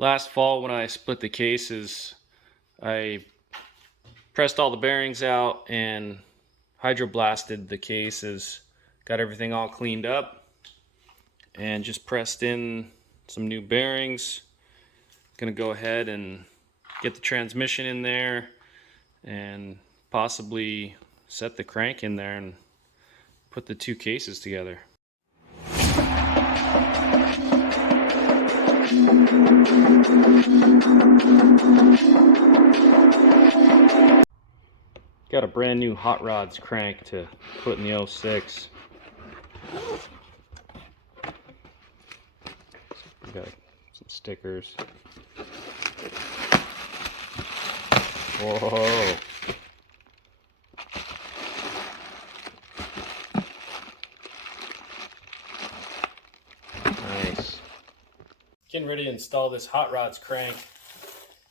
Last fall when I split the cases, I pressed all the bearings out and hydroblasted the cases, got everything all cleaned up, and just pressed in some new bearings. Gonna go ahead and get the transmission in there and possibly set the crank in there and put the two cases together. Got a brand new Hot Rods crank to put in the 06. We got some stickers. Whoa! Nice. Getting ready to install this Hot Rods crank,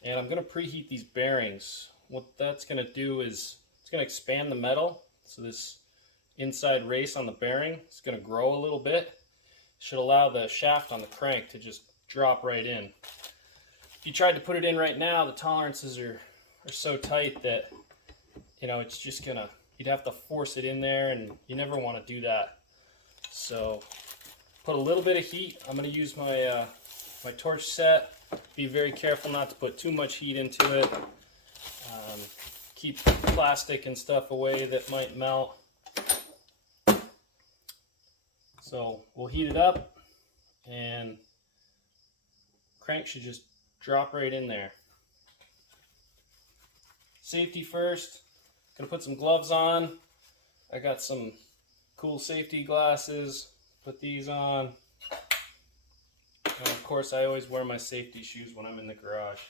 and I'm going to preheat these bearings. What that's going to do is it's going to expand the metal, so this inside race on the bearing is going to grow a little bit. Should allow the shaft on the crank to just drop right in. If you tried to put it in right now, the tolerances are so tight that, you know, it's just gonna, you'd have to force it in there, and you never want to do that. So put a little bit of heat. I'm going to use my my torch set. Be very careful not to put too much heat into it. Keep plastic and stuff away that might melt. So we'll heat it up, and crank should just drop right in there. Safety first. Gonna put some gloves on. I got some cool safety glasses. Put these on. And of course, I always wear my safety shoes when I'm in the garage.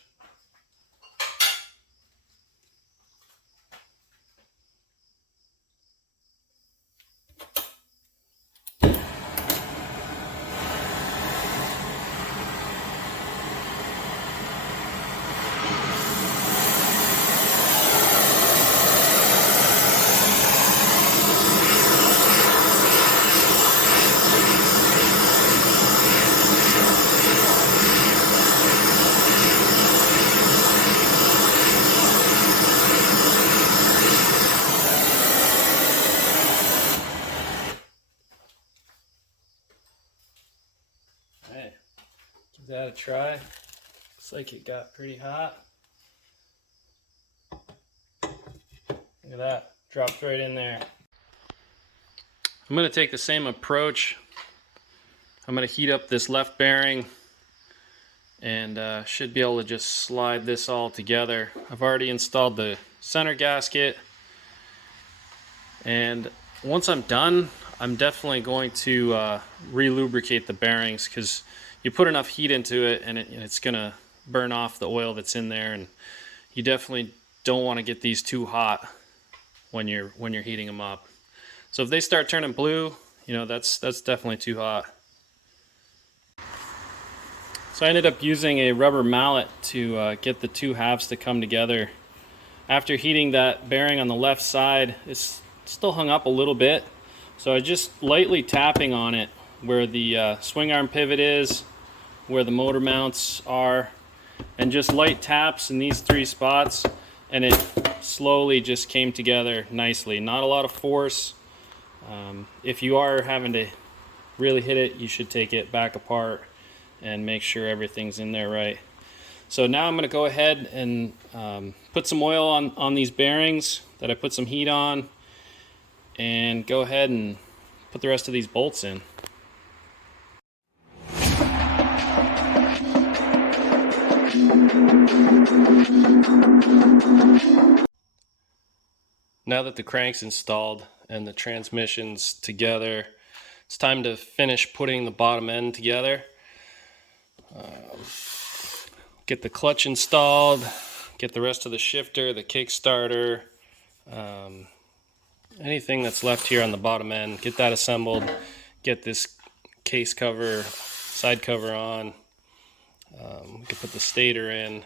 Give that a try. Looks like it got pretty hot. Look at that, dropped right in there. I'm going to take the same approach. I'm going to heat up this left bearing, and should be able to just slide this all together. I've already installed the center gasket, and once I'm done, I'm definitely going to re-lubricate the bearings, because you put enough heat into it and it's gonna burn off the oil that's in there, and you definitely don't want to get these too hot when you're heating them up. So if they start turning blue, you know, that's definitely too hot. So I ended up using a rubber mallet to get the two halves to come together. After heating that bearing on the left side, it's still hung up a little bit, so I just lightly tapping on it where the swing arm pivot is, where the motor mounts are, and just light taps in these three spots, and it slowly just came together nicely. Not a lot of force. If you are having to really hit it, you should take it back apart and make sure everything's in there right. So now I'm going to go ahead and put some oil on these bearings that I put some heat on, and go ahead and put the rest of these bolts in. Now that the crank's installed and the transmission's together, it's time to finish putting the bottom end together. Get the clutch installed, get the rest of the shifter, the kickstarter, anything that's left here on the bottom end, get that assembled, get this case cover, side cover on. We can put the stator in,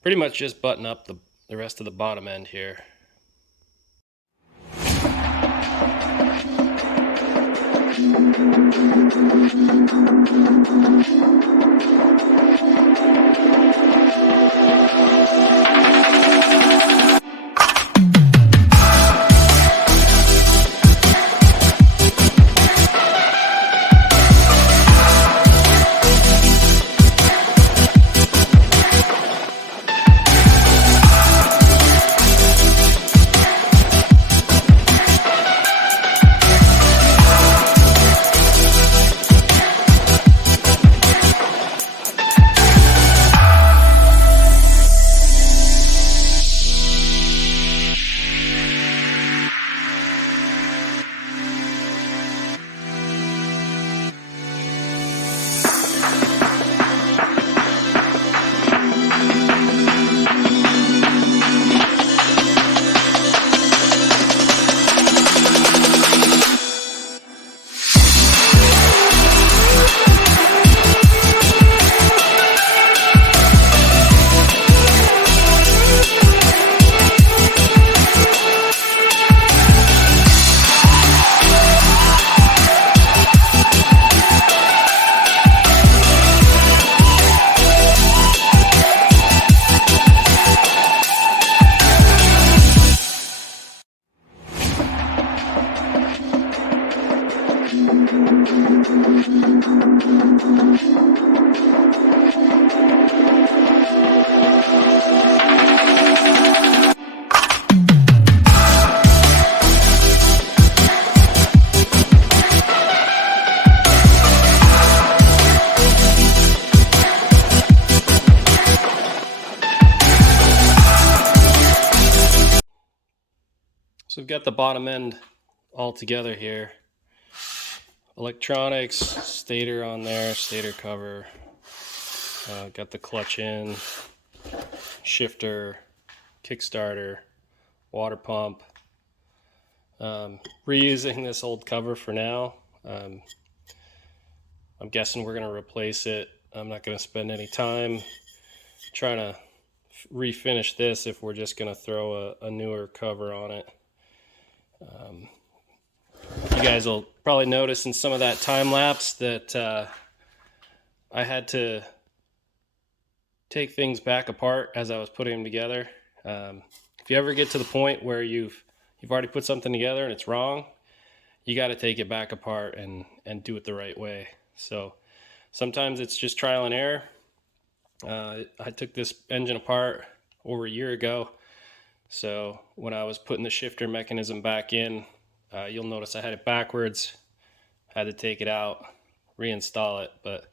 pretty much just button up the rest of the bottom end here. So we've got the bottom end all together here. Electronics, stator on there, stator cover. Got the clutch in, shifter, Kickstarter, water pump. Reusing this old cover for now. I'm guessing we're going to replace it. I'm not going to spend any time trying to refinish this if we're just going to throw a newer cover on it. You guys will probably notice in some of that time lapse that I had to take things back apart as I was putting them together. If you ever get to the point where you've already put something together and it's wrong, you got to take it back apart and do it the right way. So sometimes it's just trial and error. I took this engine apart over a year ago. So when I was putting the shifter mechanism back in, you'll notice I had it backwards. Had to take it out, reinstall it. But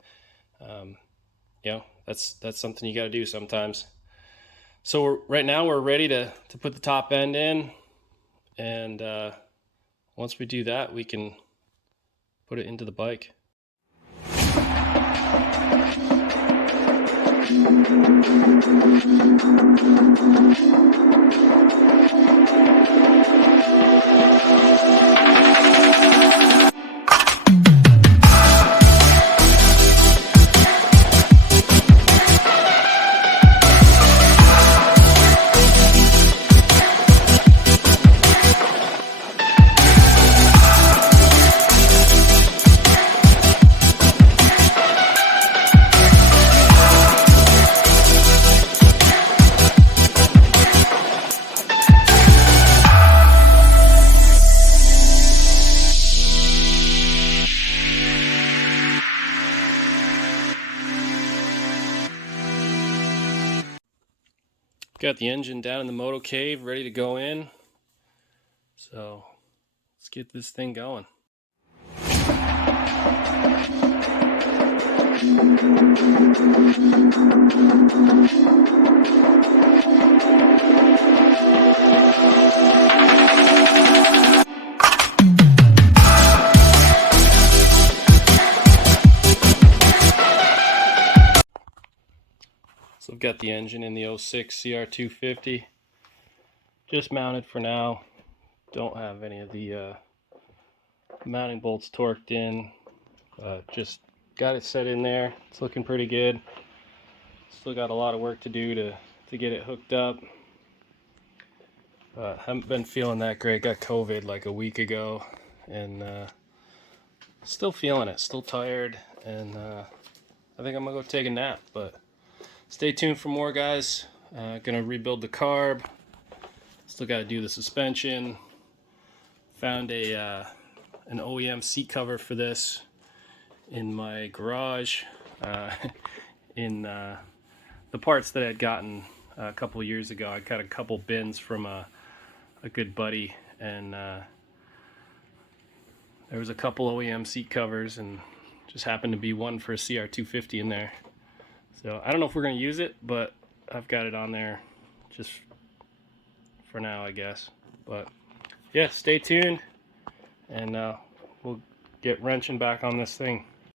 you know, that's something you got to do sometimes. So right now we're ready to put the top end in, and once we do that, we can put it into the bike. Got the engine down in the moto cave, ready to go in. So let's get this thing going. So I've got the engine in the 06 CR250, just mounted for now. Don't have any of the mounting bolts torqued in. Just got it set in there. It's looking pretty good. Still got a lot of work to do to get it hooked up. Haven't been feeling that great. Got COVID like a week ago, and still feeling it. Still tired, and I think I'm gonna go take a nap. But stay tuned for more, guys. Gonna rebuild the carb. Still got to do the suspension. Found an OEM seat cover for this in my garage. In the parts that I had gotten a couple years ago, I got a couple bins from a good buddy, and there was a couple OEM seat covers, and just happened to be one for a CR250 in there. So I don't know if we're going to use it, but I've got it on there just for now, I guess. But yeah, stay tuned, and we'll get wrenching back on this thing.